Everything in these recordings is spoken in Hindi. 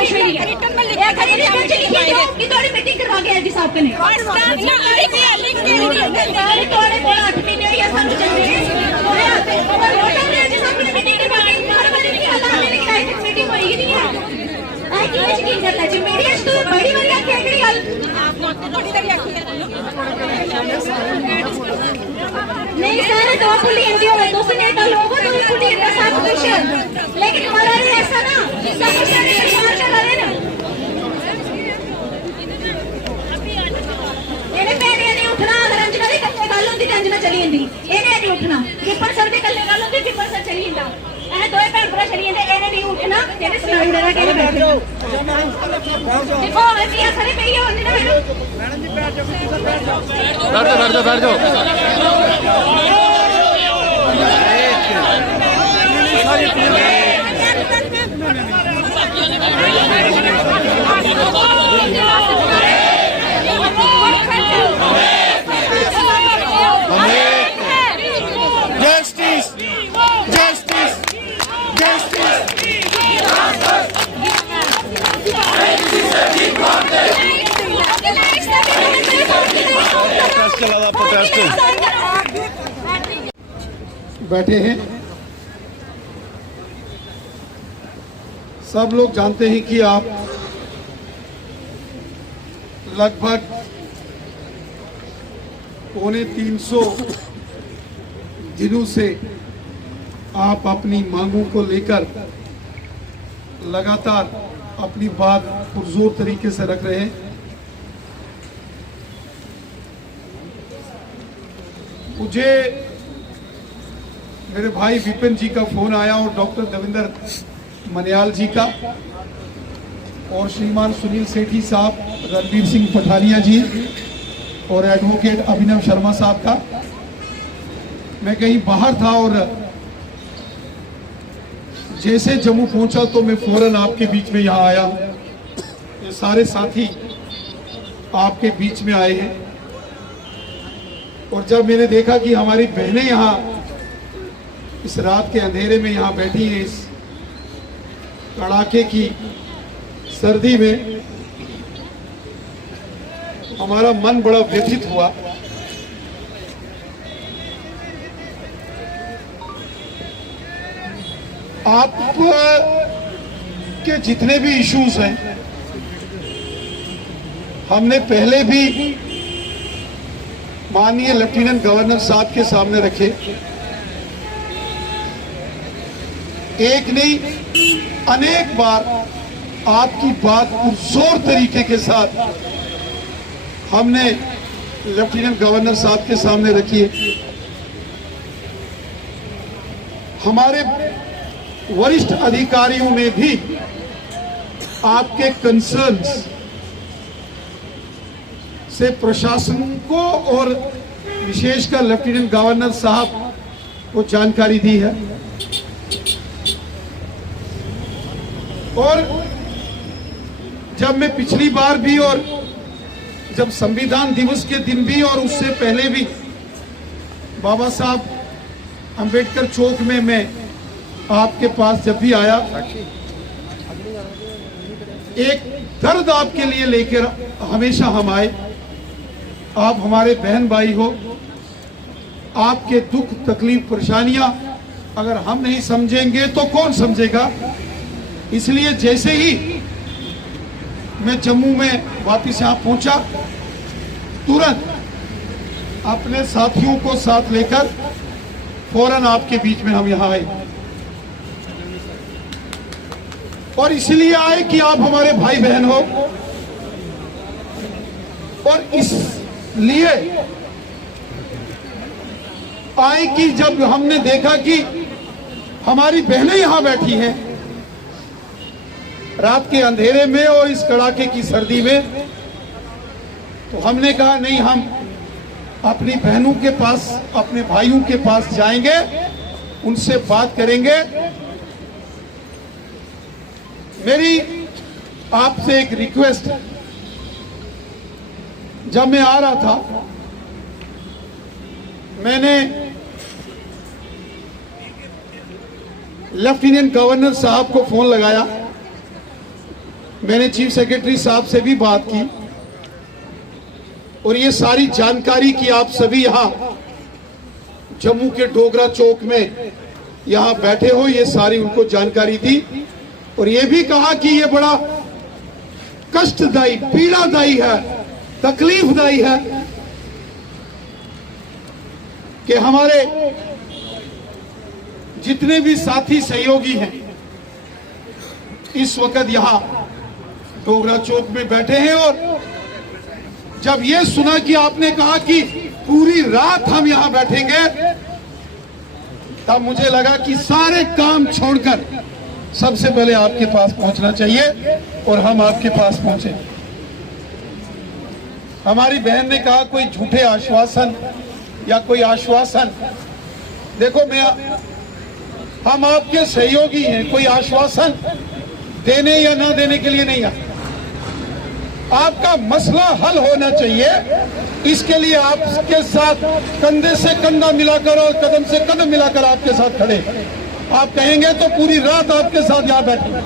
कुछ भी नहीं है। थोड़ी मीटिंग करवा के एसडी साहब कने थोड़े कोल 8 महीने होई सानू चलदे थोड़े आते और वोटां दे एसडी साहब ने मीटिंग करवाई मार बजे नहीं आता मैंने कहा मीटिंग होई नहीं है ऐ की यकीन करता जी मीडिया तो बड़ी बड़ी आखी एकड़ी गल आप थोड़ी तरी आखी नहीं सर दो पुली एमडी हो तो नेता लोगों तो पुली एमडी सब कुछ लेकिन हमारा नहीं ऐसा ना सब कुछ परेशान कर रहे ना ਇਹਨੇ ਪੈਣੇ ਨਹੀਂ ਉੱਠਣਾ ਅਗਰ ਅੰਜਨਾ ਦੀ ਕੱਲੇ ਗੱਲ ਹੁੰਦੀ ਤੇ ਅੰਜਨਾ ਚਲੀ ਜਾਂਦੀ ਇਹਨੇ ਨਹੀਂ ਉੱਠਣਾ ਕਿਪਰ ਸਰ ਦੇ ਕੱਲੇ ਗੱਲ ਹੁੰਦੀ ਕਿਪਰ ਸਰ ਚਲੀ ਜਾਂਦਾ ਇਹ ਦੋਏ ਭੈਣ ਭਰਾ ਚਲੀ ਜਾਂਦੇ ਇਹਨੇ ਨਹੀਂ ਉੱਠਣਾ ਇਹਨੇ ਸੁਣਾਈ ਦੇਣਾ ਕਿ ਬੈਠ ਜਾਓ ਦੇਖੋ ਅਸੀਂ ਆ ਸਾਰੇ ਪਈ ਹੁੰਦੀ ਨਾ ਮੈਡਮ ਜੀ ਬੈਠ ਜਾਓ ਬੈਠ ਜਾਓ Justice! Justice! Justice! बैठे हैं। सब लोग जानते हैं कि आप लगभग 350 दिनों से आप अपनी मांगों को लेकर लगातार अपनी बात पुरजोर तरीके से रख रहे हैं। मुझे मेरे भाई विपिन जी का फोन आया और डॉक्टर देवेंद्र मनियाल जी का और श्रीमान सुनील सेठी साहब, रणवीर सिंह पठानिया जी और एडवोकेट अभिनव शर्मा साहब का। मैं कहीं बाहर था और जैसे जम्मू पहुंचा तो मैं फौरन आपके बीच में यहाँ आया। ये सारे साथी आपके बीच में आए हैं और जब मैंने देखा कि हमारी बहनें यहाँ इस रात के अंधेरे में यहाँ बैठी हैं, इस कड़ाके की सर्दी में, हमारा मन बड़ा व्यथित हुआ। आप के जितने भी इश्यूज हैं हमने पहले भी माननीय लेफ्टिनेंट गवर्नर साहब के सामने रखे। एक नहीं अनेक बार आपकी बात पुरजोर तरीके के साथ हमने लेफ्टिनेंट गवर्नर साहब के सामने रखी है। हमारे वरिष्ठ अधिकारियों ने भी आपके कंसर्न्स से प्रशासन को और विशेषकर लेफ्टिनेंट गवर्नर साहब को जानकारी दी है। और जब मैं पिछली बार भी और जब संविधान दिवस के दिन भी और उससे पहले भी बाबा साहब अंबेडकर चौक में मैं आपके पास जब भी आया, एक दर्द आपके लिए लेकर हमेशा हम आए। आप हमारे बहन भाई हो, आपके दुख तकलीफ परेशानियां अगर हम नहीं समझेंगे तो कौन समझेगा। इसलिए जैसे ही मैं जम्मू में वापस यहाँ पहुंचा, तुरंत अपने साथियों को साथ लेकर फौरन आपके बीच में हम यहाँ आए और इसलिए आए कि आप हमारे भाई बहन हो और इसलिए आए कि जब हमने देखा कि हमारी बहनें यहां बैठी हैं रात के अंधेरे में और इस कड़ाके की सर्दी में, तो हमने कहा नहीं, हम अपनी बहनों के पास, अपने भाइयों के पास जाएंगे, उनसे बात करेंगे। मेरी आपसे एक रिक्वेस्ट है, जब मैं आ रहा था मैंने लेफ्टिनेंट गवर्नर साहब को फोन लगाया मैंने चीफ सेक्रेटरी साहब से भी बात की और ये सारी जानकारी की आप सभी यहाँ जम्मू के डोगरा चौक में यहाँ बैठे हो, ये सारी उनको जानकारी दी और ये भी कहा कि ये बड़ा कष्टदायी, पीड़ादायी है, तकलीफदायी है कि हमारे जितने भी साथी सहयोगी हैं इस वक्त यहाँ डोगरा चौक में बैठे हैं और जब ये सुना कि आपने कहा कि पूरी रात हम यहाँ बैठेंगे, तब मुझे लगा कि सारे काम छोड़कर सबसे पहले आपके पास पहुंचना चाहिए और हम आपके पास पहुंचे। हमारी बहन ने कहा कोई झूठे आश्वासन या कोई आश्वासन, देखो हम आपके सहयोगी हैं, कोई आश्वासन देने या ना देने के लिए नहीं आए। आपका मसला हल होना चाहिए, इसके लिए आपके साथ कंधे से कंधा मिलाकर और कदम से कदम मिलाकर आपके साथ खड़े। आप कहेंगे तो पूरी रात आपके साथ यहाँ बैठेंगे।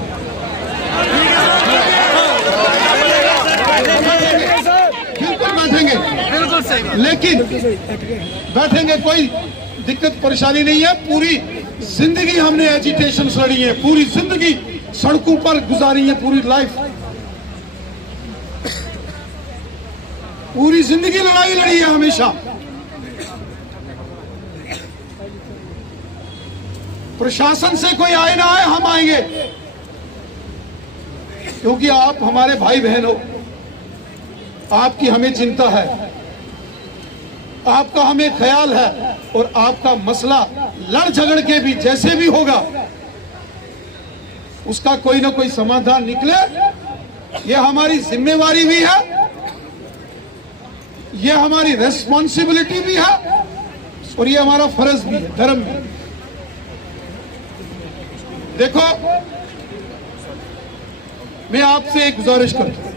बिल्कुल बैठेंगे, लेकिन बैठेंगे, कोई दिक्कत परेशानी नहीं है। पूरी जिंदगी हमने एजिटेशन लड़ी है, पूरी जिंदगी सड़कों पर गुजारी है, पूरी लाइफ, पूरी जिंदगी लड़ाई लड़ी है हमेशा। प्रशासन से कोई आए ना आए, हम आएंगे, क्योंकि आप हमारे भाई बहन हो, आपकी हमें चिंता है, आपका हमें ख्याल है और आपका मसला लड़ झगड़ के भी जैसे भी होगा उसका कोई ना कोई समाधान निकले, ये हमारी जिम्मेवारी भी है, ये हमारी रेस्पॉन्सिबिलिटी भी है और ये हमारा फर्ज भी है, धर्म भी। देखो, मैं आपसे एक गुजारिश करता हूं,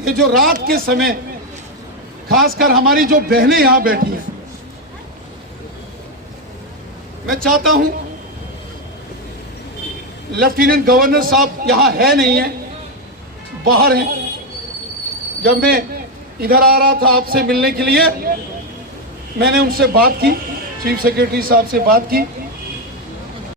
ये जो रात के समय खासकर हमारी जो बहनें यहां बैठी हैं, मैं चाहता हूं, लेफ्टिनेंट गवर्नर साहब यहां है नहीं है, बाहर हैं। जब मैं इधर आ रहा था आपसे मिलने के लिए, मैंने उनसे बात की, चीफ सेक्रेटरी साहब से बात की